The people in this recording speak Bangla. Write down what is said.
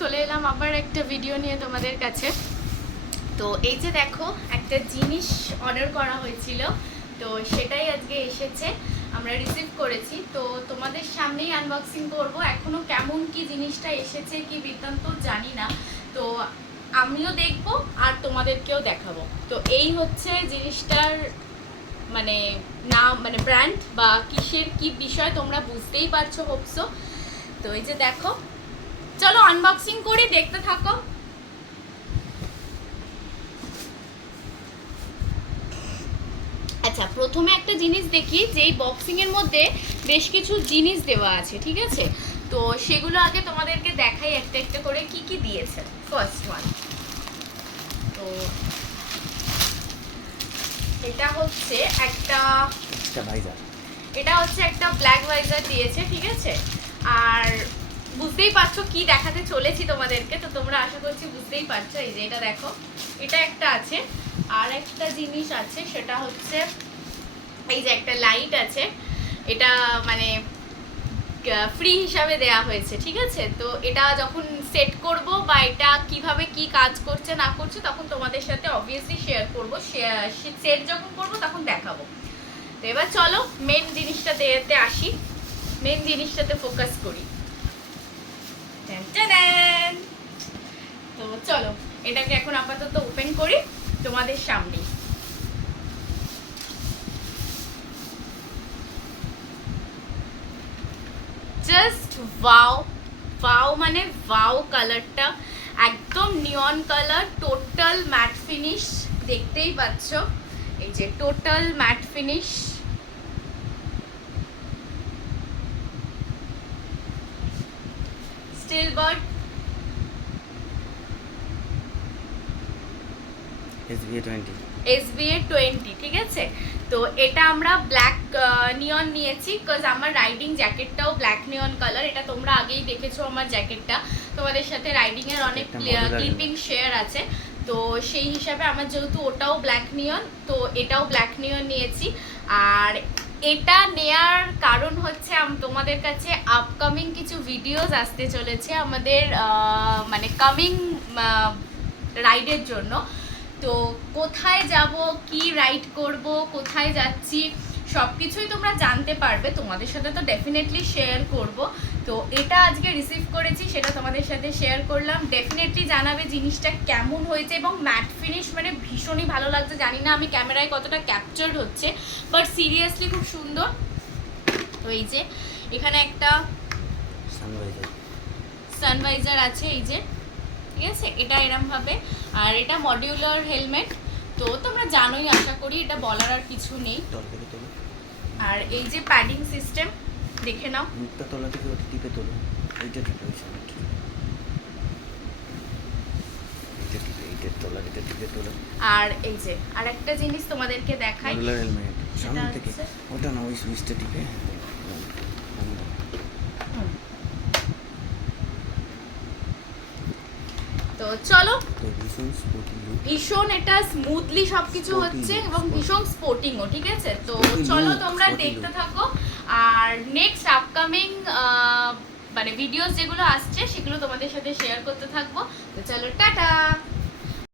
চলে এলাম আবার একটা ভিডিও নিয়ে তোমাদের কাছে। তো এই যে দেখো একটা জিনিস অর্ডার করা হয়েছিল, তো সেটাই আজকে এসেছে, আমরা রিসিভ করেছি। তো তোমাদের সামনেই আনবক্সিং করব। এখনো কেমন কি জিনিসটা এসেছে কি বৃত্তান্ত জানি না, তো আমিও দেখবো আর তোমাদেরকেও দেখাবো। তো এই হচ্ছে জিনিসটার মানে নাম, মানে ব্র্যান্ড বা কিসের কি বিষয় তোমরা বুঝতেই পারছো হোপসো। তো এই যে দেখো, চলো আনবক্সিং করে দেখতে থাকো। আচ্ছা, প্রথমে একটা জিনিস দেখি যে এই বক্সিং এর মধ্যে বেশ কিছু জিনিস দেওয়া আছে, ঠিক আছে? তো সেগুলো আগে তোমাদেরকে দেখাই একটা একটা করে কি কি দিয়েছে। ফার্স্ট ওয়ান, তো এটা হচ্ছে একটা ভাইজার, এটা হচ্ছে একটা ব্ল্যাক ভাইজার দিয়েছে, ঠিক আছে? আর বুঝতেই পারছো কি দেখাতে চলেছি তোমাদেরকে, তো তোমরা আশা করছি বুঝতেই পারছো। এই যে এটা দেখো, এটা একটা আছে। আর একটা জিনিস আছে, সেটা হচ্ছে এই যে একটা লাইট আছে, এটা মানে ফ্রি হিসাবে দেয়া হয়েছে, ঠিক আছে? তো এটা যখন সেট করব বা এটা কিভাবে কি কাজ করছে না করছে তখন তোমাদের সাথে অবভিয়াসলি শেয়ার করব। সেট যখন করব তখন দেখাবো। তো এবার চলো মেন জিনিসটাতে আসি, মেন জিনিসটাতে ফোকাস করি। তো চলো এটাকে এখন আপাতত ওপেন করি তোমাদের সামনে। জাস্ট ওয়াও, ওয়াও মানে ওয়াও, কালারটা একদম neon colour, total matte finish, দেখতেই পাচ্ছ। এই যে total matte finish, steel bird, SBA 20, ঠিক আছে? তো এটা আমরা ব্ল্যাক নিয়ন নিয়েছি, বিকজ আমার রাইডিং জ্যাকেটটাও ব্ল্যাক নিয়ন কালার। এটা তোমরা আগেই দেখেছো আমার জ্যাকেটটা, তোমাদের সাথে রাইডিং এর অনেক ক্লিপিং শেয়ার আছে। তো সেই হিসাবে আমার যেহেতু ওটাও ব্ল্যাক নিয়ন, তো এটাও ব্ল্যাক নিয়ন নিয়েছি। আর এটা নেয়ার কারণ হচ্ছে তোমাদের কাছে আপকামিং কিছু ভিডিওস আসতে চলেছে আমাদের মানে কামিং রাইডের জন্য। তো কোথায় যাব, কি রাইড করব, কোথায় যাচ্ছি, সব কিছুই তোমরা জানতে পারবে। তোমাদের সাথে তো ডেফিনেটলি শেয়ার করব। তো এটা আজকে রিসিভ করেছি, সেটা তোমাদের সাথে শেয়ার করলাম। ডেফিনেটলি জানাবে জিনিসটা কেমন হয়েছে, এবং ম্যাট ফিনিশ মানে ভীষণই ভালো লাগছে। জানি না আমি ক্যামেরায় কতটা ক্যাপচার্ড হচ্ছে, বাট সিরিয়াসলি খুব সুন্দর। তো এই যে এখানে একটা সানভাইজার আছে, এই যে, ঠিক আছে? এটা এরম ভাবে। আর এটা মডিউলার হেলমেট, তো তোমরা জানোই আশা করি, এটা বলার আর কিছু নেই। আর এই যে প্যাডিং সিস্টেম, দেখে নাও। মুখটা তলা থেকে ওটা টিপে তোলো, এইটা টিপে, এইটা তলা থেকে টিপে তোলো। আর এই যে আরেকটা জিনিস তোমাদেরকে দেখাই, মডুলার হেলমেট সামনে থেকে ওটা না, ওই সুইচটা টিপে। তো চলো, ভীষণ এটা স্মুথলি সবকিছু হচ্ছে এবং ভীষণ স্পোর্টিংও, ঠিক আছে? তো চলো তোমরা দেখতে থাকো। আর নেক্সট আপকামিং মানে ভিডিওস যেগুলো আসছে সেগুলো তোমাদের সাথে শেয়ার করতে থাকবো। তো চলো, টাটা।